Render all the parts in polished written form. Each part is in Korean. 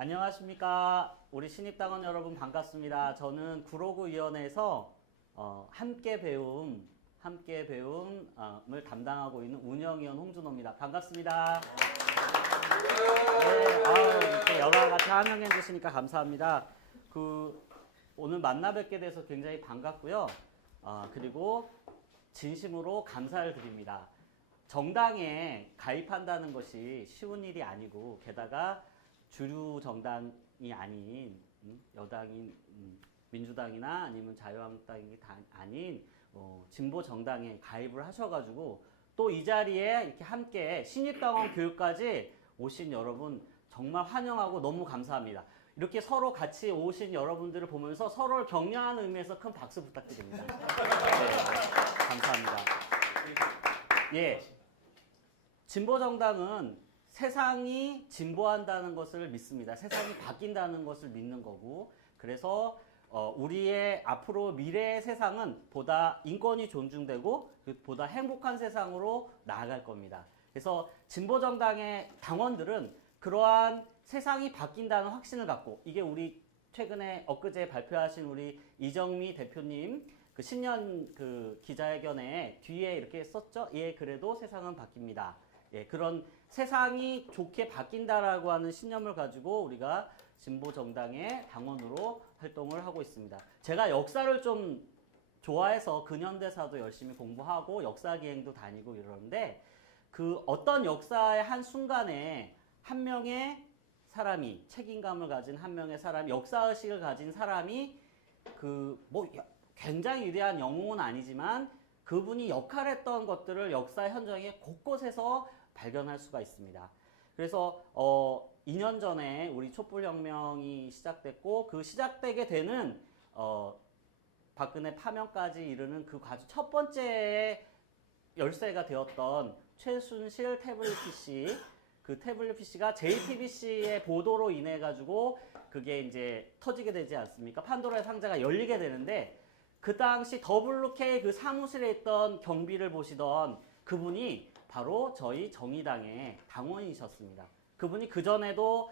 안녕하십니까. 우리 신입당원 여러분 반갑습니다. 저는 구로구위원회에서 함께 배움을 담당하고 있는 운영위원 홍준호입니다. 반갑습니다. 네, 이렇게 여러 같이 함양해 주시니까 감사합니다. 오늘 만나 뵙게 돼서 굉장히 반갑고요. 그리고 진심으로 감사를 드립니다. 정당에 가입한다는 것이 쉬운 일이 아니고, 게다가 주류 정당이 아닌 여당인 민주당이나 아니면 자유한국당이 아닌 진보 정당에 가입을 하셔가지고 또 이 자리에 이렇게 함께 신입당원 교육까지 오신 여러분 정말 환영하고 너무 감사합니다. 이렇게 서로 같이 오신 여러분들을 보면서 서로를 격려하는 의미에서 큰 박수 부탁드립니다. 네, 감사합니다. 예, 진보 정당은 세상이 진보한다는 것을 믿습니다. 세상이 바뀐다는 것을 믿는 거고, 그래서 우리의 앞으로 미래의 세상은 보다 인권이 존중되고 보다 행복한 세상으로 나아갈 겁니다. 그래서 진보정당의 당원들은 그러한 세상이 바뀐다는 확신을 갖고, 이게 우리 최근에 엊그제 발표하신 우리 이정미 대표님 그 신년 그 기자회견에 뒤에 이렇게 썼죠. 예, 그래도 세상은 바뀝니다. 예, 그런 세상이 좋게 바뀐다라고 하는 신념을 가지고 우리가 진보정당의 당원으로 활동을 하고 있습니다. 제가 역사를 좀 좋아해서 근현대사도 열심히 공부하고 역사기행도 다니고 이러는데, 그 어떤 역사의 한 순간에 한 명의 사람이, 책임감을 가진 한 명의 사람, 역사의식을 가진 사람이 굉장히 위대한 영웅은 아니지만 그분이 역할했던 것들을 역사 현장의 곳곳에서 발견할 수가 있습니다. 그래서 2년 전에 우리 촛불혁명이 시작됐고, 그 시작되게 되는 박근혜 파면까지 이르는 그 과정 첫 번째 열쇠가 되었던 최순실 태블릿 PC, 그 태블릿 PC가 JTBC의 보도로 인해 가지고 그게 이제 터지게 되지 않습니까? 판도라의 상자가 열리게 되는데, 그 당시 WK 그 사무실에 있던 경비를 보시던 그분이 바로 저희 정의당의 당원이셨습니다. 그분이 그전에도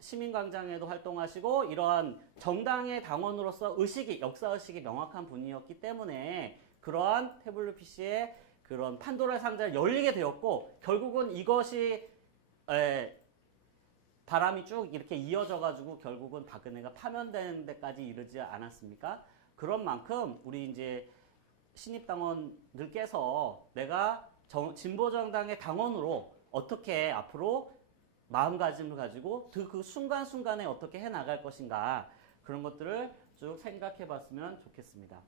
시민광장에도 활동하시고 이러한 정당의 당원으로서 역사의식이 명확한 분이었기 때문에 그러한 태블릿 PC의 그런 판도라의 상자를 열리게 되었고, 결국은 이것이 바람이 쭉 이렇게 이어져 가지고 결국은 박근혜가 파면되는 데까지 이르지 않았습니까? 그런 만큼 우리 이제 신입당원들께서 내가 진보정당의 당원으로 어떻게 앞으로 마음가짐을 가지고 그 순간순간에 어떻게 해나갈 것인가, 그런 것들을 쭉 생각해 봤으면 좋겠습니다.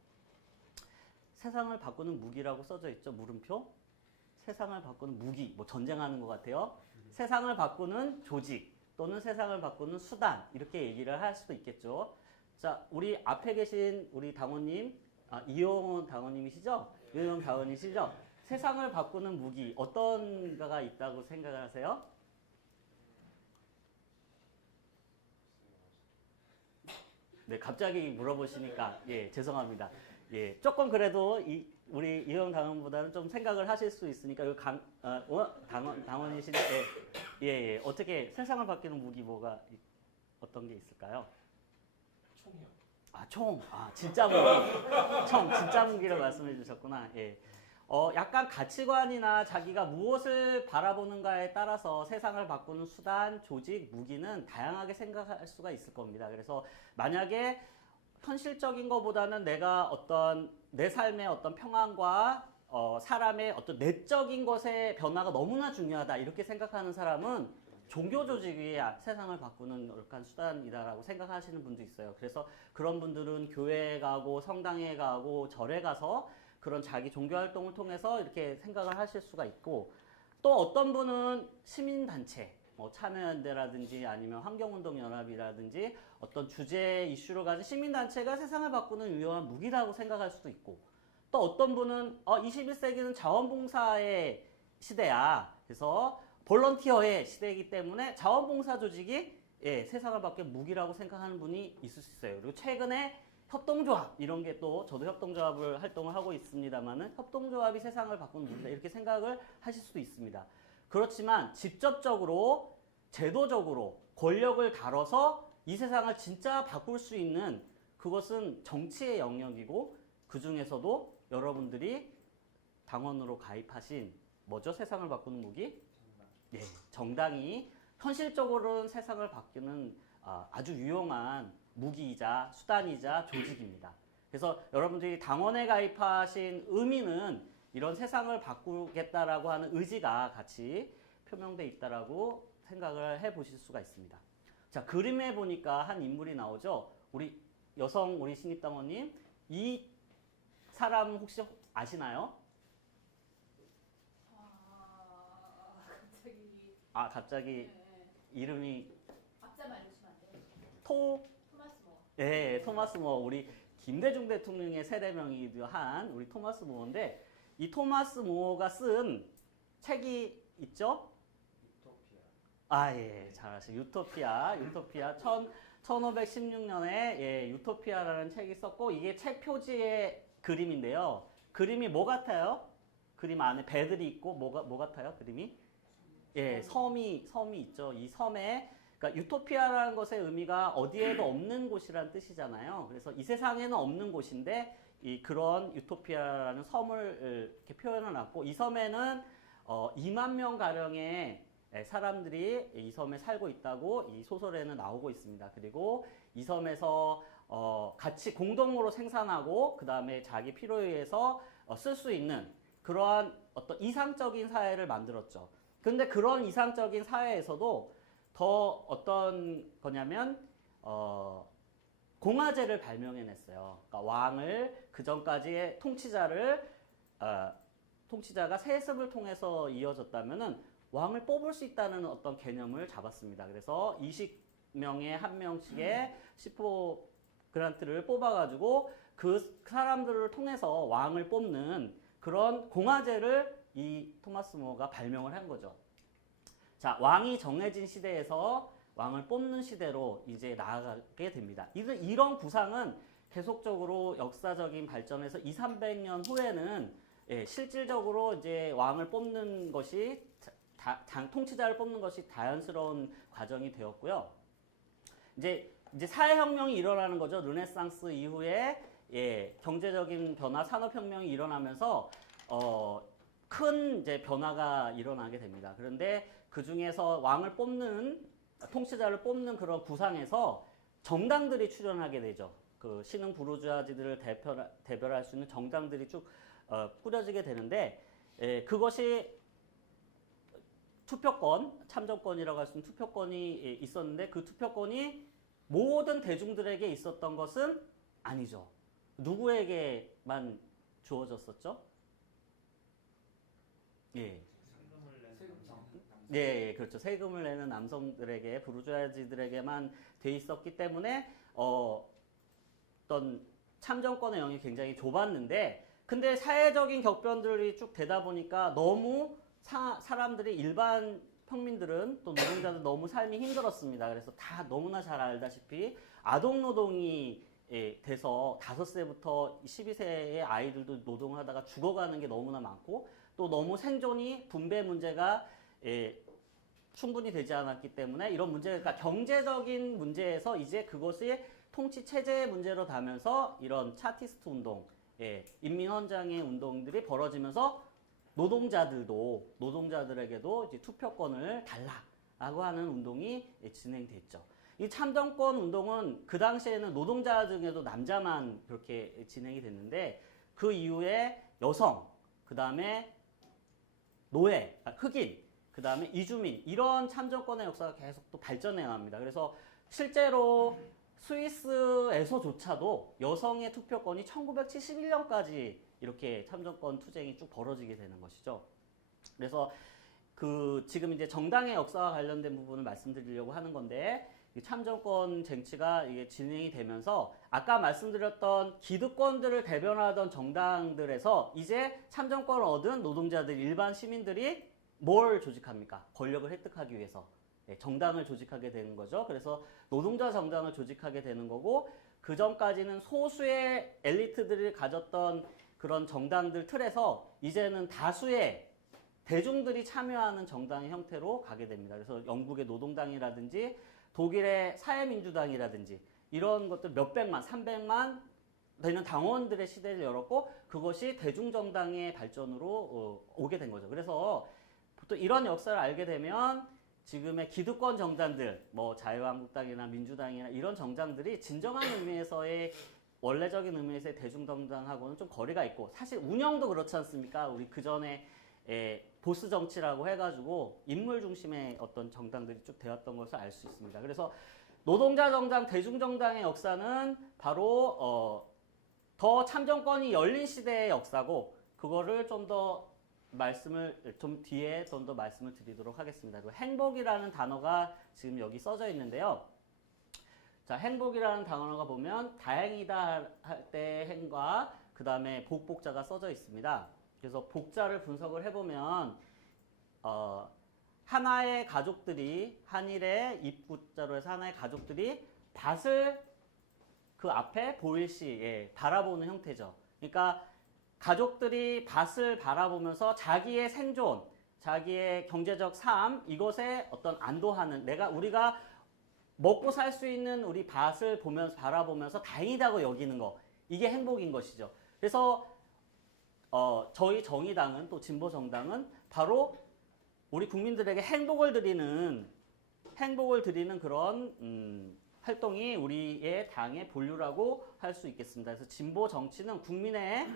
세상을 바꾸는 무기라고 써져 있죠. 물음표. 세상을 바꾸는 무기, 전쟁하는 것 같아요. 세상을 바꾸는 조직 또는 세상을 바꾸는 수단, 이렇게 얘기를 할 수도 있겠죠. 자, 우리 앞에 계신 우리 당원님, 이용훈 당원님이시죠? 이용훈 당원이시죠? 세상을 바꾸는 무기, 어떤 거가 있다고 생각을 하세요? 네, 갑자기 물어보시니까, 예, 죄송합니다. 예, 조금 그래도 우리 이용 당원보다는 좀 생각을 하실 수 있으니까, 당원이신데, 예, 어떻게 세상을 바뀌는 무기 어떤 게 있을까요? 총이요. 총. 진짜 무기. 진짜 무기를 말씀해 주셨구나. 예. 약간 가치관이나 자기가 무엇을 바라보는가에 따라서 세상을 바꾸는 수단, 조직, 무기는 다양하게 생각할 수가 있을 겁니다. 그래서 만약에 현실적인 것보다는 내가 내 삶의 어떤 평안과 사람의 어떤 내적인 것의 변화가 너무나 중요하다, 이렇게 생각하는 사람은 종교 조직이 세상을 바꾸는 유력한 수단이다라고 생각하시는 분도 있어요. 그래서 그런 분들은 교회에 가고 성당에 가고 절에 가서 그런 자기 종교 활동을 통해서 이렇게 생각을 하실 수가 있고, 또 어떤 분은 시민단체, 참여연대라든지 아니면 환경운동연합이라든지 어떤 주제 이슈를 가진 시민단체가 세상을 바꾸는 유용한 무기라고 생각할 수도 있고, 또 어떤 분은 21세기는 자원봉사의 시대야. 그래서 볼런티어의 시대이기 때문에 자원봉사 조직이 세상을 바꾸는 무기라고 생각하는 분이 있을 수 있어요. 그리고 최근에 협동조합, 이런 게 또 저도 협동조합을 활동을 하고 있습니다만은 협동조합이 세상을 바꾸는 무기다, 이렇게 생각을 하실 수도 있습니다. 그렇지만 직접적으로 제도적으로 권력을 다뤄서 이 세상을 진짜 바꿀 수 있는 그것은 정치의 영역이고 그 중에서도 여러분들이 당원으로 가입하신 뭐죠? 세상을 바꾸는 무기? 예, 정당이 현실적으로는 세상을 바꾸는 아주 유용한 무기이자 수단이자 조직입니다. 그래서 여러분들이 당원에 가입하신 의미는 이런 세상을 바꾸겠다라고 하는 의지가 같이 표명돼 있다라고 생각을 해보실 수가 있습니다. 자, 그림에 보니까 한 인물이 나오죠. 우리 여성 우리 신입당원님, 이 사람 혹시 아시나요? 갑자기 네. 이름이 앞자만 알려주시면 안 돼요? 토마스 모. 네, 토마스 모, 우리 김대중 대통령의 세대명이기도 한 우리 토마스 모어인데 이 토마스 모어가 쓴 책이 있죠? 예, 잘하시죠. 유토피아 1516년에 예, 유토피아라는 책이 썼고 이게 책 표지의 그림인데요. 그림이 뭐 같아요? 그림 안에 배들이 있고 뭐 같아요? 그림이? 예, 섬이 있죠. 이 섬에 그러니까 유토피아라는 것의 의미가 어디에도 없는 곳이란 뜻이잖아요. 그래서 이 세상에는 없는 곳인데 그런 유토피아라는 섬을 이렇게 표현을 놨고 이 섬에는 2만 명 가량의 사람들이 이 섬에 살고 있다고 이 소설에는 나오고 있습니다. 그리고 이 섬에서 같이 공동으로 생산하고 그 다음에 자기 필요에 의해서 쓸 수 있는 그러한 어떤 이상적인 사회를 만들었죠. 근데 그런 이상적인 사회에서도 더 어떤 거냐면 공화제를 발명해냈어요. 그러니까 왕을 그 전까지의 통치자가 세습을 통해서 이어졌다면은 왕을 뽑을 수 있다는 어떤 개념을 잡았습니다. 그래서 20명에 한 명씩의 10호 그란트를 뽑아가지고 그 사람들을 통해서 왕을 뽑는 그런 공화제를 이 토마스 모어가 발명을 한 거죠. 자, 왕이 정해진 시대에서 왕을 뽑는 시대로 이제 나아가게 됩니다. 이런 구상은 계속적으로 역사적인 발전에서 200~300년 후에는 실질적으로 이제 왕을 뽑는 것이 통치자를 뽑는 것이 자연스러운 과정이 되었고요. 이제 사회혁명이 일어나는 거죠. 르네상스 이후에 경제적인 변화, 산업혁명이 일어나면서 큰 이제 변화가 일어나게 됩니다. 그런데 그 중에서 왕을 뽑는 통치자를 뽑는 그런 구상에서 정당들이 출현하게 되죠. 그 신흥 부르주아지들을 대별할 수 있는 정당들이 쭉 꾸려지게 되는데 그것이 투표권, 참정권이라고 할 수 있는 투표권이 있었는데 그 투표권이 모든 대중들에게 있었던 것은 아니죠. 누구에게만 주어졌었죠? 예. 네, 그렇죠. 세금을 내는 남성들에게, 부르주아지들에게만 돼 있었기 때문에 어떤 참정권의 영역이 굉장히 좁았는데, 근데 사회적인 격변들이 쭉 되다 보니까 너무 사람들이 일반 평민들은 또 노동자들 너무 삶이 힘들었습니다. 그래서 다 너무나 잘 알다시피 아동 노동이 돼서 5세부터 12세의 아이들도 노동을 하다가 죽어가는 게 너무나 많고 또 너무 생존이 분배 문제가 충분히 되지 않았기 때문에 이런 문제가 그러니까 경제적인 문제에서 이제 그것이 통치 체제의 문제로 가면서 이런 차티스트 운동, 인민헌장의 운동들이 벌어지면서 노동자들에게도 이제 투표권을 달라라고 하는 운동이 진행됐죠. 이 참정권 운동은 그 당시에는 노동자 중에도 남자만 그렇게 진행이 됐는데 그 이후에 여성, 그 다음에 노예, 흑인, 그 다음에 이주민 이런 참정권의 역사가 계속 또 발전해 나갑니다. 그래서 실제로 스위스에서조차도 여성의 투표권이 1971년까지 이렇게 참정권 투쟁이 쭉 벌어지게 되는 것이죠. 그래서 지금 이제 정당의 역사와 관련된 부분을 말씀드리려고 하는 건데 이 참정권 쟁취가 이게 진행이 되면서 아까 말씀드렸던 기득권들을 대변하던 정당들에서 이제 참정권을 얻은 노동자들, 일반 시민들이 뭘 조직합니까? 권력을 획득하기 위해서 정당을 조직하게 되는 거죠. 그래서 노동자 정당을 조직하게 되는 거고 그 전까지는 소수의 엘리트들이 가졌던 그런 정당들 틀에서 이제는 다수의 대중들이 참여하는 정당의 형태로 가게 됩니다. 그래서 영국의 노동당이라든지 독일의 사회민주당이라든지 이런 것들 몇백만, 300만 되는 당원들의 시대를 열었고 그것이 대중정당의 발전으로 오게 된 거죠. 그래서 보통 이런 역사를 알게 되면 지금의 기득권 정당들, 뭐 자유한국당이나 민주당이나 이런 정당들이 진정한 의미에서의 원래적인 의미에서의 대중정당하고는 좀 거리가 있고 사실 운영도 그렇지 않습니까? 우리 그전에 보스 정치라고 해가지고 인물 중심의 어떤 정당들이 쭉 되었던 것을 알 수 있습니다. 그래서 노동자 정당, 대중정당의 역사는 바로 더 참정권이 열린 시대의 역사고 그거를 좀 뒤에 좀 더 말씀을 드리도록 하겠습니다. 그리고 행복이라는 단어가 지금 여기 써져 있는데요. 자, 행복이라는 단어가 보면 다행이다 할 때 행과 그 다음에 복자가 써져 있습니다. 그래서 복자를 분석을 해보면 하나의 가족들이 한일의 입구자로 해서 하나의 가족들이 밭을 그 앞에 보일시 바라보는 형태죠. 그러니까 가족들이 밭을 바라보면서 자기의 생존, 자기의 경제적 삶 이것에 어떤 안도하는 우리가 먹고 살 수 있는 우리 밭을 보면서 바라보면서 다행이다고 여기는 거 이게 행복인 것이죠. 그래서 저희 정의당은 또 진보정당은 바로 우리 국민들에게 행복을 드리는 그런 활동이 우리의 당의 본류라고 할 수 있겠습니다. 그래서 진보 정치는 국민의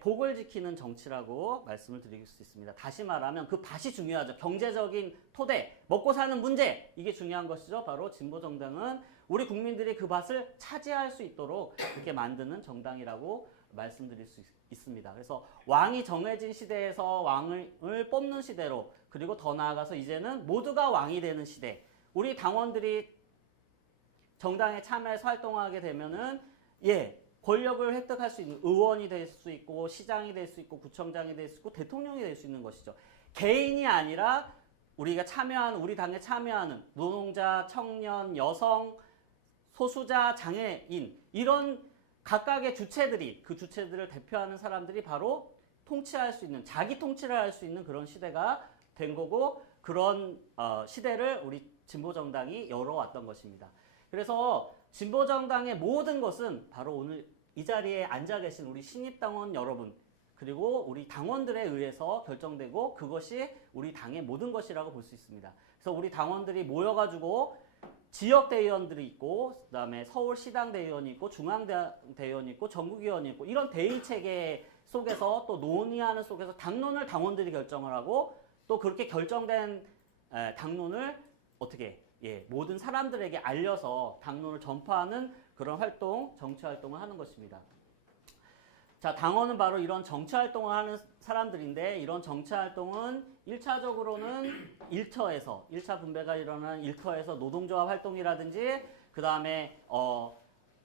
복을 지키는 정치라고 말씀을 드릴 수 있습니다. 다시 말하면 그 밭이 중요하죠. 경제적인 토대, 먹고 사는 문제 이게 중요한 것이죠. 바로 진보 정당은 우리 국민들이 그 밭을 차지할 수 있도록 이렇게 만드는 정당이라고 말씀드릴 수 있습니다. 그래서 왕이 정해진 시대에서 왕을 뽑는 시대로 그리고 더 나아가서 이제는 모두가 왕이 되는 시대. 우리 당원들이 정당에 참여해서 활동하게 되면은 권력을 획득할 수 있는 의원이 될 수 있고 시장이 될 수 있고 구청장이 될 수 있고 대통령이 될 수 있는 것이죠. 개인이 아니라 우리 당에 참여하는 노동자, 청년, 여성, 소수자, 장애인 이런 각각의 주체들이 그 주체들을 대표하는 사람들이 바로 통치할 수 있는 자기 통치를 할 수 있는 그런 시대가 된 거고 그런 시대를 우리 진보정당이 열어왔던 것입니다. 그래서 진보정당의 모든 것은 바로 오늘 이 자리에 앉아 계신 우리 신입당원 여러분 그리고 우리 당원들에 의해서 결정되고 그것이 우리 당의 모든 것이라고 볼 수 있습니다. 그래서 우리 당원들이 모여가지고 지역 대의원들이 있고 그다음에 서울시당 대의원이 있고 중앙대의원이 있고 전국위원이 있고 이런 대의체계 속에서 또 논의하는 속에서 당론을 당원들이 결정을 하고 또 그렇게 결정된 당론을 어떻게 모든 사람들에게 알려서 당론을 전파하는 그런 활동, 정치 활동을 하는 것입니다. 자, 당원은 바로 이런 정치 활동을 하는 사람들인데 이런 정치 활동은 1차적으로는 1차 분배가 일어나는 1터에서 노동조합 활동이라든지 그 다음에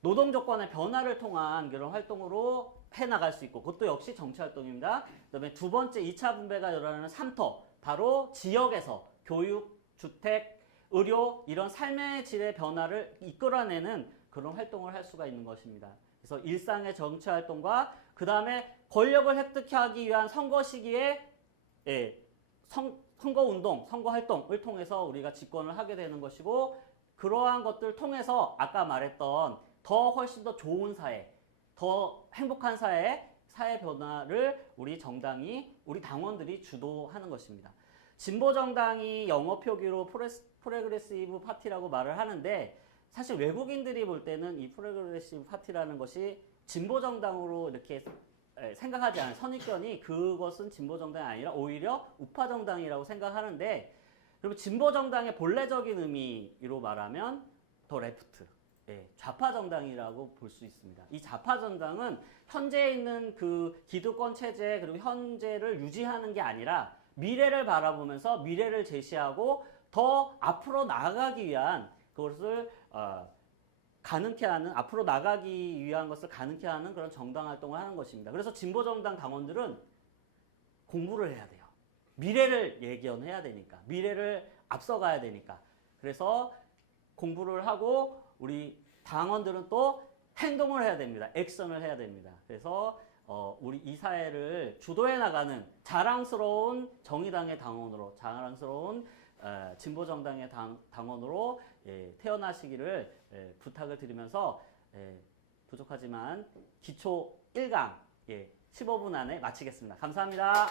노동 조건의 변화를 통한 그런 활동으로 해나갈 수 있고 그것도 역시 정치 활동입니다. 그 다음에 두 번째 2차 분배가 일어나는 3터 바로 지역에서 교육, 주택, 의료 이런 삶의 질의 변화를 이끌어내는 그런 활동을 할 수가 있는 것입니다. 그래서 일상의 정치 활동과 그 다음에 권력을 획득하기 위한 선거 시기에 선거 운동, 선거 활동을 통해서 우리가 집권을 하게 되는 것이고 그러한 것들을 통해서 아까 말했던 더 훨씬 더 좋은 사회, 더 행복한 사회 변화를 우리 당원들이 주도하는 것입니다. 진보정당이 영어 표기로 프로그레시브 파티라고 말을 하는데 사실 외국인들이 볼 때는 이 프로그레시브 파티라는 것이 진보정당으로 이렇게 생각하지 않아요. 선입견이 그것은 진보정당이 아니라 오히려 우파정당이라고 생각하는데 그리고 진보정당의 본래적인 의미로 말하면 더 레프트, 좌파정당이라고 볼 수 있습니다. 이 좌파정당은 현재에 있는 그 기득권 체제 그리고 현재를 유지하는 게 아니라 미래를 바라보면서 미래를 제시하고 더 앞으로 나아가기 위한 그것을 가능케 하는 앞으로 나가기 위한 것을 가능케 하는 그런 정당 활동을 하는 것입니다. 그래서 진보정당 당원들은 공부를 해야 돼요. 미래를 예견해야 되니까 미래를 앞서가야 되니까 그래서 공부를 하고 우리 당원들은 또 행동을 해야 됩니다. 액션을 해야 됩니다. 그래서 우리 이 사회를 주도해 나가는 자랑스러운 정의당의 당원으로 자랑스러운 진보정당의 당원으로 태어나시기를 부탁을 드리면서 부족하지만 기초 1강 15분 안에 마치겠습니다. 감사합니다.